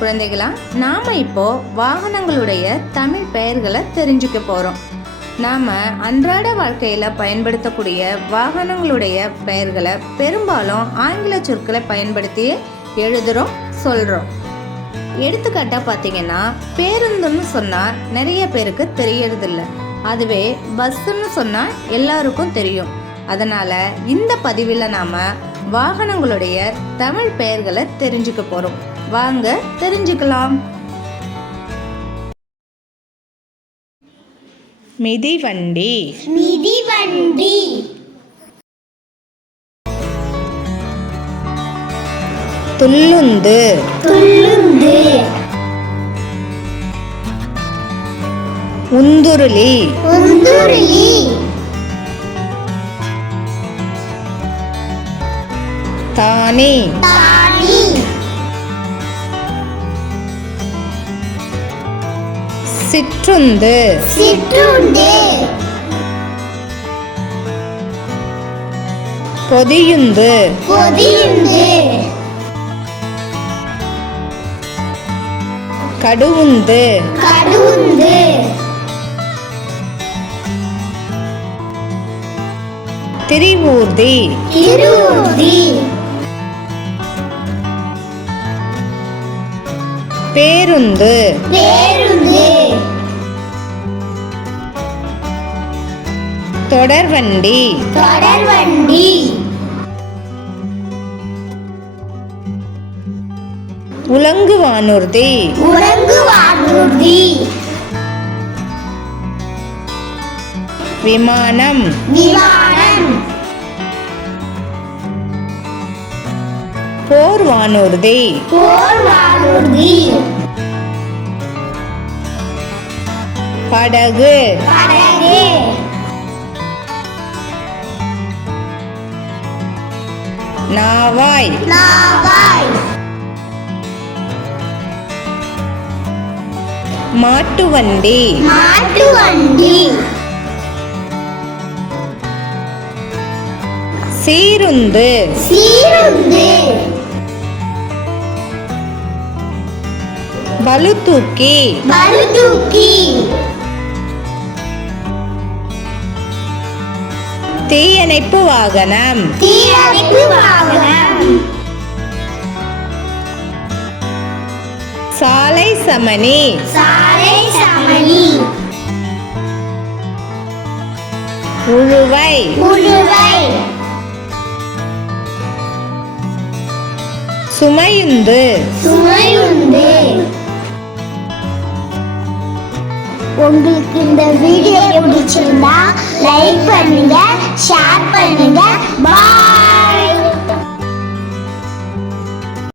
குழந்தைகளா நாம இப்போ வாகனங்களுடைய தமிழ் பெயர்களை தெரிஞ்சுக்க போறோம். நாம அன்றாட வாழ்க்கையில பயன்படுத்தக்கூடிய வாகனங்களுடைய பெயர்களை பெரும்பாலும் ஆங்கில சொற்களை பயன்படுத்தி எழுதுறோம் சொல்றோம். எடுத்துக்காட்டா பார்த்தீங்கன்னா பேருந்துன்னு சொன்னால் நிறைய பேருக்கு தெரியறதில்ல. அதுவே பஸ்ஸுன்னு சொன்னால் எல்லாருக்கும் தெரியும். அதனால இந்த பதிவில் நாம வாகனங்களுடைய தமிழ் பெயர்களை தெரிஞ்சுக்க போகிறோம் வாங்க தெரிஞ்சுக்கலாம். மிதிவண்டி மிதிவண்டி துள்ளுந்து. துள்ளுந்து. உந்துருளி. உந்துருளி. தானி. சிற்றுந்து சிற்றுண்டு. பொதியுந்து. பொதியுந்து. கடுவுந்து. கடுவுந்து. திரிவூர்தி. திருஊர்தி பேருந்து. பேருந்து. தொடர்வண்டி தொடர்வண்டி உலங்கு வானூர்தி உறங்குவானூர்தி விமானம். விமானம். போர் வானூர்தி போர்வானூர்தி. படகு. படகு. நாவாய் நாவாய் மாட்டுவண்டி மாட்டு வண்டி சீருந்து சீருந்து பளுதூக்கி பழுதூக்கி தீயணைப்பு வாகனம் தீயணைப்பு வாகனம் சாலை சமனி உழுவை. சுமையுந்து. சுமையுண்டு உங்களுக்கு இந்த வீடியோ பிடிச்சிருந்தா லைக் பண்ணுங்க. ஷேர் பண்ணுங்க பாய்